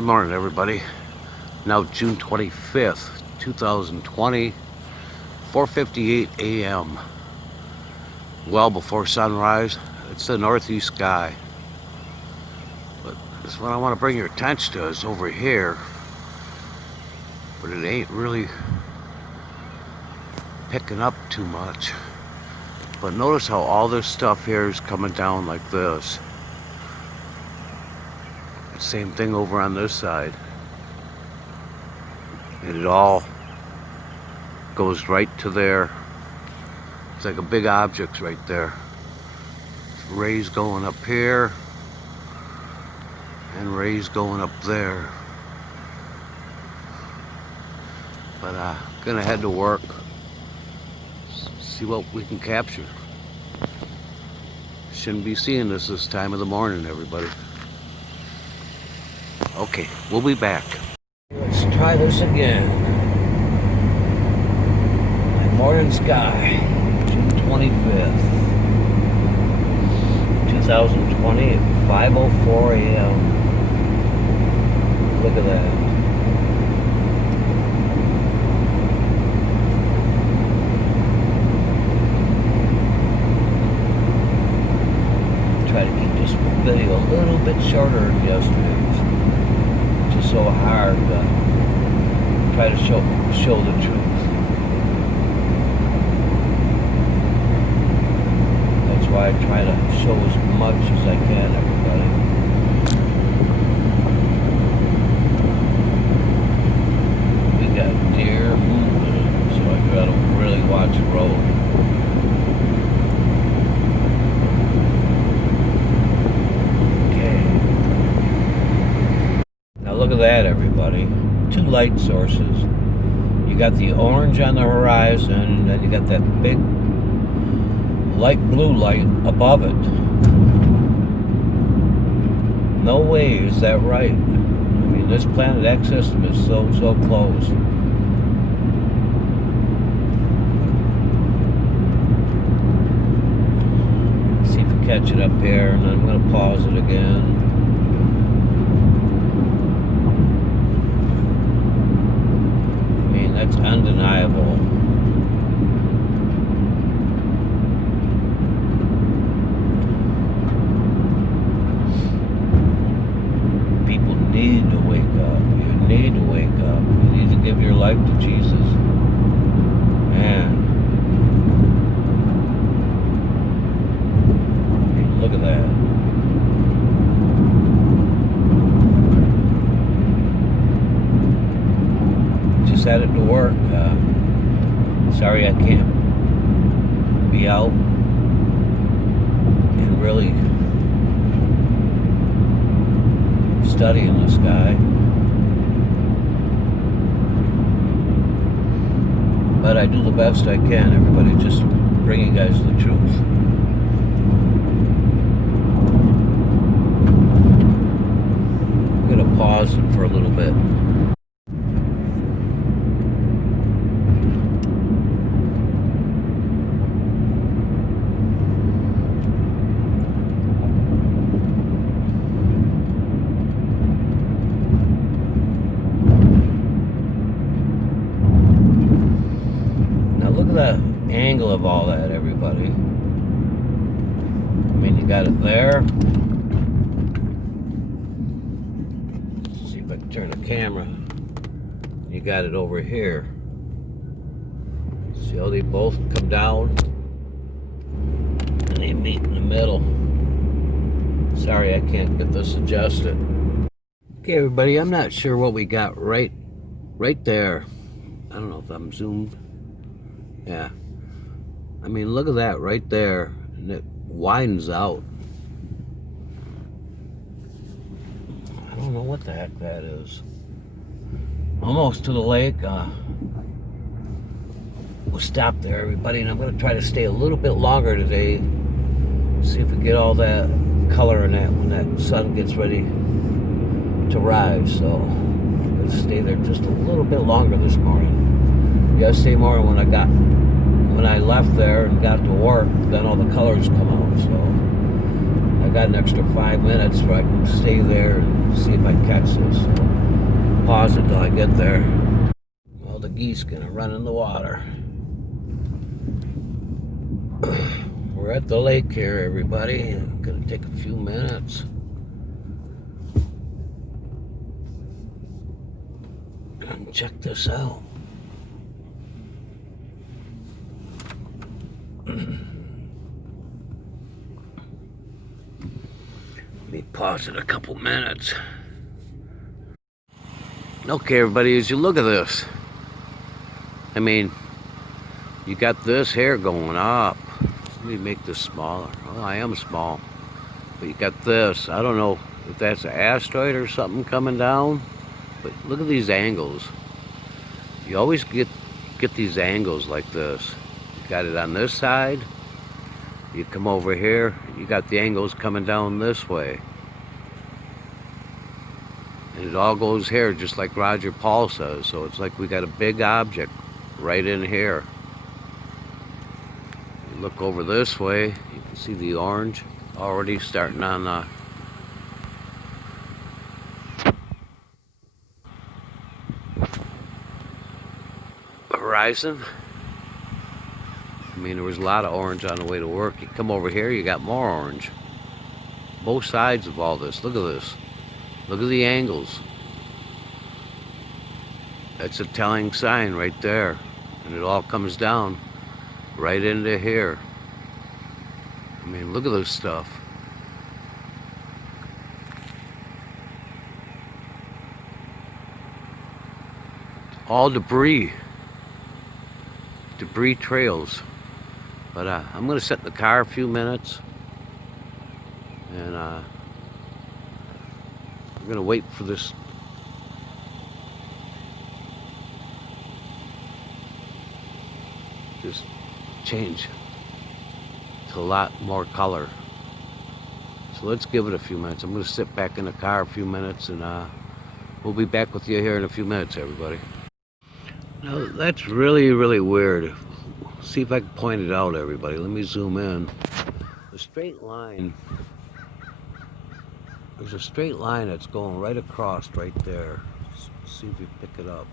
Good morning, everybody. Now June 25th, 2020, 4:58 a.m. Well before sunrise. It's the northeast sky. But this what I want to bring your attention to is over here. But it ain't really picking up too much. But notice how all this stuff here is coming down like this. Same thing over on this side. And it all goes right to there. It's like a big object right there. Rays going up here and rays going up there. But gonna head to work, see what we can capture. Shouldn't be seeing this time of the morning, everybody. Okay, we'll be back. Let's try this again. My morning sky, June 25th, 2020 at 5:04 a.m. Look at that. Try to keep this video a little bit shorter than yesterday's. Just so hard to try to show the truth. That's why I try to show as much as I can, everybody. We got deer moving, so I gotta really watch the road. Look at that, everybody. Two light sources. You got the orange on the horizon, and then you got that big light blue light above it. No way is that right. I mean, this PlanetX system is so close. See if we catch it up here, and then I'm going to pause it again. That's undeniable. People need to wake up. You need to wake up. You need to give your life to Jesus. Man. I mean, look at that. Headed to work. Sorry I can't be out and really studying the sky, but I do the best I can, everybody, just bring you guys the truth. I'm gonna pause it for a little bit. The angle of all that, everybody. I mean, you got it there. Let's see if I can turn the camera. You got it over here. See how they both come down and they meet in the middle. Sorry, I can't get this adjusted. Okay, everybody, I'm not sure what we got right there. I don't know if I'm zoomed. Yeah, I mean, look at that right there, and it widens out. I don't know what the heck that is. Almost to the lake. We'll stop there, everybody, and I'm going to try to stay a little bit longer today. See if we get all that color in that when that sun gets ready to rise. So I'm going to stay there just a little bit longer this morning. Yesterday morning when I left there and got to work, then all the colors come out, so I got an extra 5 minutes so I can stay there and see if I catch this. So pause it till I get there. Well, the geese gonna run in the water. We're at the lake here, everybody. It's gonna take a few minutes. And check this out. Let me pause it a couple minutes. Okay, everybody, as you look at this, I mean, you got this here going up. Let me make this smaller. Well, I am small. But you got this. I don't know if that's an asteroid or something coming down. But look at these angles. You always get these angles like this. You got it on this side. You come over here. You got the angles coming down this way. And it all goes here just like Roger Paul says. So it's like we got a big object right in here. You look over this way. You can see the orange already starting on the horizon. I mean, there was a lot of orange on the way to work. You come over here, you got more orange. Both sides of all this. Look at this. Look at the angles. That's a telling sign right there. And it all comes down right into here. I mean, look at this stuff. All debris trails. But I'm gonna sit in the car a few minutes, and we're gonna wait for this just change to a lot more color. So let's give it a few minutes. I'm gonna sit back in the car a few minutes, and we'll be back with you here in a few minutes, everybody. Now that's really, really weird. See if I can point it out, everybody. Let me zoom in. The straight line, there's a straight line that's going right across right there. See if you pick it up.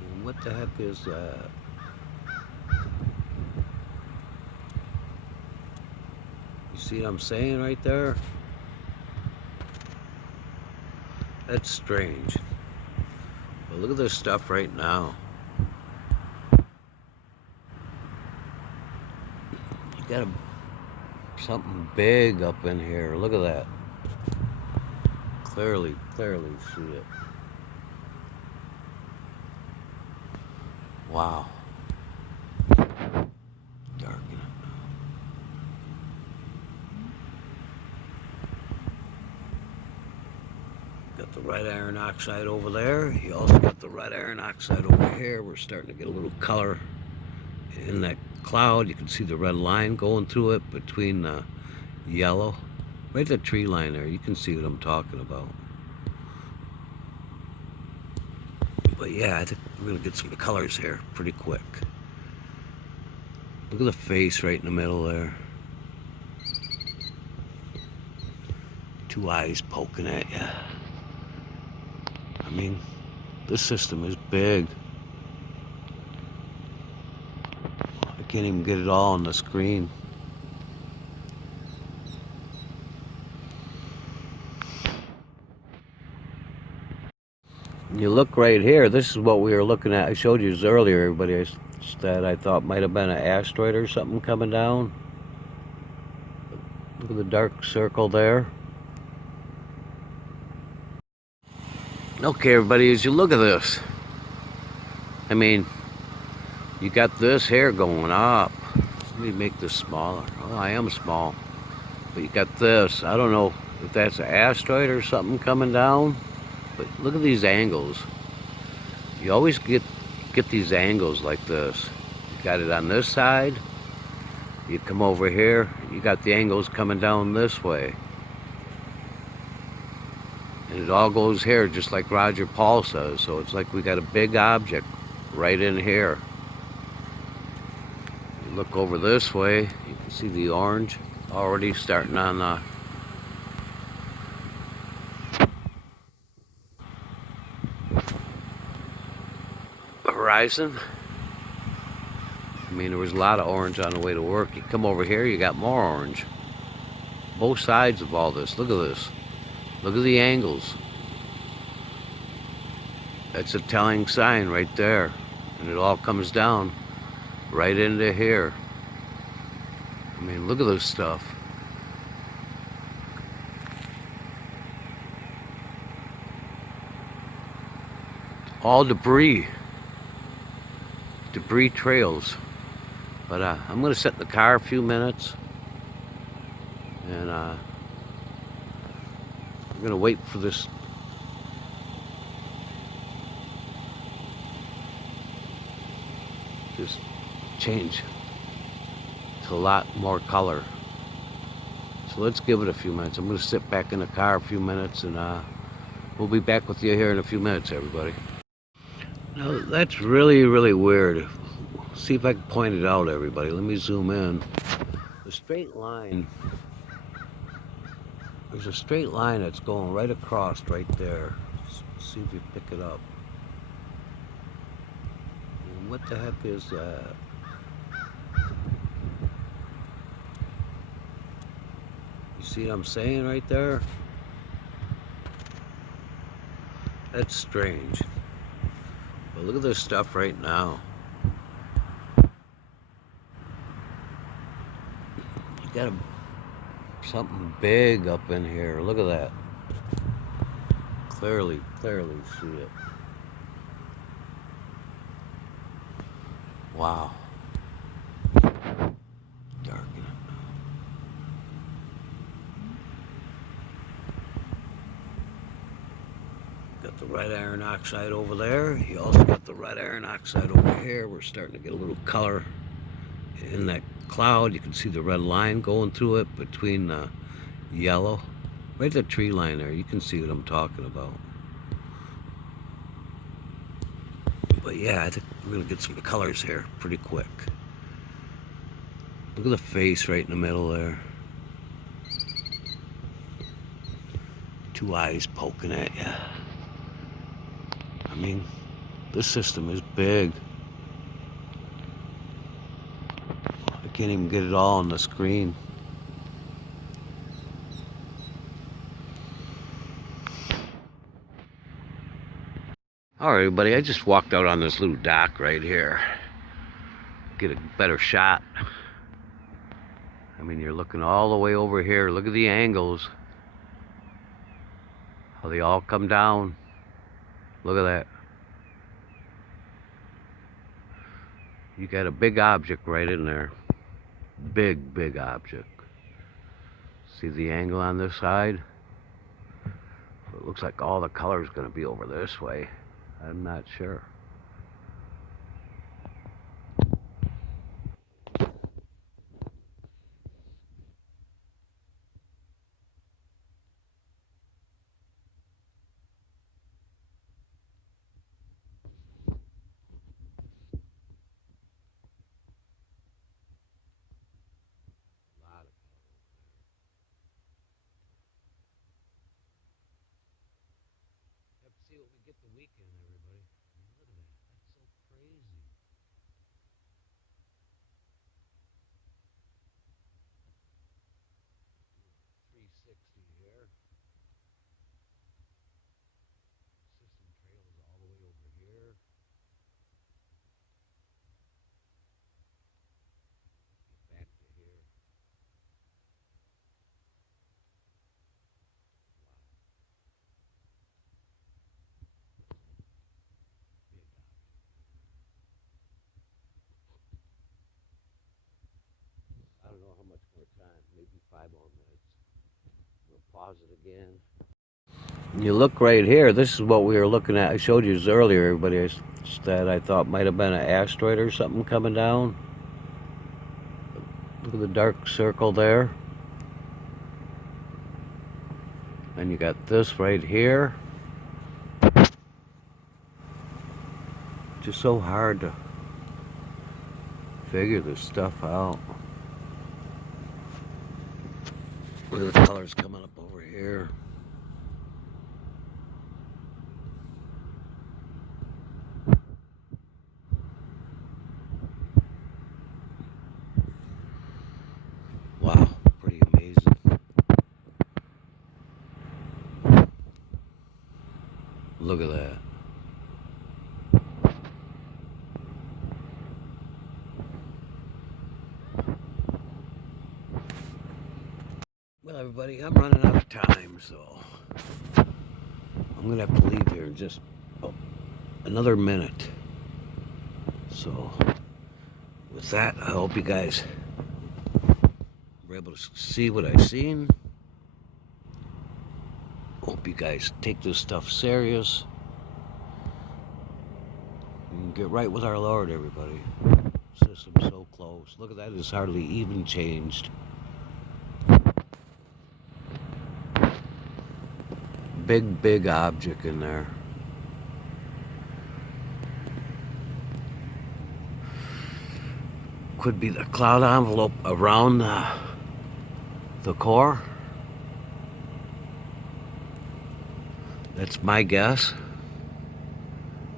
And what the heck is that? You see what I'm saying right there? That's strange. But look at this stuff right now. You got something big up in here. Look at that. Clearly see it. Wow. Darken it. Got the red iron oxide over there. You also got the red iron oxide over here. We're starting to get a little color in that cloud. You can see the red line going through it between the yellow. Right at the tree line there. You can see what I'm talking about. But yeah, I think we're going to get some colors here pretty quick. Look at the face right in the middle there. Two eyes poking at you. I mean, this system is big. I can't even get it all on the screen. You look right here, this is what we were looking at. I showed you this earlier, everybody, that I thought might have been an asteroid or something coming down. Look at the dark circle there. Okay, everybody, as you look at this, I mean, you got this here going up. Let me make this smaller. Well, I am small. But you got this. I don't know if that's an asteroid or something coming down. But look at these angles. You always get these angles like this. You got it on this side. You come over here. You got the angles coming down this way. And it all goes here just like Roger Paul says. So it's like we got a big object right in here. You look over this way, you can see the orange already starting on the horizon. I mean, there was a lot of orange on the way to work. You come over here, you got more orange. Both sides of all this. Look at this. Look at the angles. That's a telling sign right there. And it all comes down right into here. I mean, look at this stuff. All debris. Debris trails. But I'm going to sit in the car a few minutes. And I'm going to wait for this change to a lot more color. So let's give it a few minutes. I'm going to sit back in the car a few minutes, and we'll be back with you here in a few minutes, everybody. Now that's really, really weird. See if I can point it out, everybody. Let me zoom in. The straight line, there's a straight line that's going right across right there. See if you pick it up. And what the heck is that? You see what I'm saying right there? That's strange. But look at this stuff right now. You got something big up in here. Look at that. Clearly see it. Wow. Darken it. Got the red iron oxide over there. You also got the red iron oxide over here. We're starting to get a little color in that cloud. You can see the red line going through it between the yellow. Right at the tree line there. You can see what I'm talking about. But yeah, I think we're going to get some colors here pretty quick. Look at the face right in the middle there. Two eyes poking at you. I mean, this system is big. I can't even get it all on the screen. Alright, everybody, I just walked out on this little dock right here. Get a better shot. I mean, you're looking all the way over here. Look at the angles. How they all come down. Look at that. You got a big object right in there. Big object. See the angle on this side? It looks like all the color is going to be over this way. I'm not sure. See what we get the weekend, everybody. Look at that. That's so crazy. 360 here. System trail is all the way over here. Get back to here. I don't know how much more time, maybe 5 more minutes. We'll pause it again. You look right here, this is what we were looking at. I showed you this earlier, everybody, that I thought might have been an asteroid or something coming down. Look at the dark circle there. And you got this right here. Just so hard to figure this stuff out. Look at the colors coming up over here. Wow, pretty amazing. Look at that. Well, everybody, I'm running out of time, so I'm gonna have to leave here in just another minute. So with that, I hope you guys were able to see what I've seen. Hope you guys take this stuff serious and get right with our Lord, everybody. System's so close. Look at that, it's hardly even changed. Big object in there. Could be the cloud envelope around the core. That's my guess.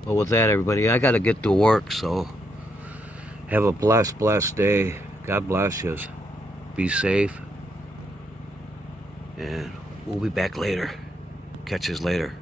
But with that, everybody, I got to get to work, so have a blessed day. God bless you. Be safe. And we'll be back later. Catch us later.